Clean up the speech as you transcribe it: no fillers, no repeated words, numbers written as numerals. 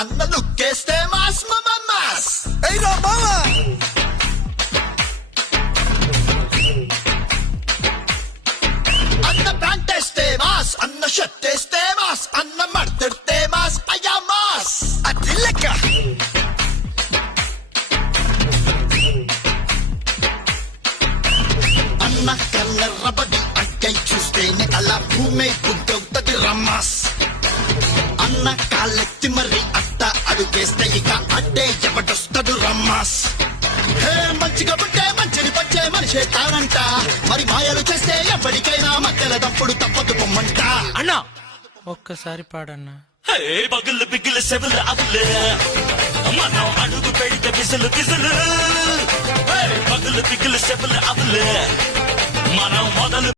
అన్న లుక్కేస్తే mass mass అన్న pant వేస్తే మాస్ అన్న షర్ట్ వేస్తే మాస్ అన్న మడతెడితే మాస్ అయ్యా మాస్ అది లెక్క అన్న కల్లెర్రబడి అక్కై చూస్తేనే అలా భూమి గుడ్డవుతుంది రమ్మాస్ అన్న కాళ్ళెత్తి మరి అట్ట అడుగేస్తే ఇక అడ్డే ఎవడొస్తాడు రమ్మాస్ హే మంచిగా పుట్టే మంచిని పచ్చే మనిషే తానంట మరి మాయలు చేస్తే ఎప్పటికైనా మధ్యల తప్పుడు తప్పదు పొమ్మంట అన్నా ఒక్కసారి పాడన్నా. పగులు బిగులు సెవులు అవులే మనం అడుగు పెడితే బిసులు బిసులు పగులు బిగులు సెవులు అవులే మనం మొదలు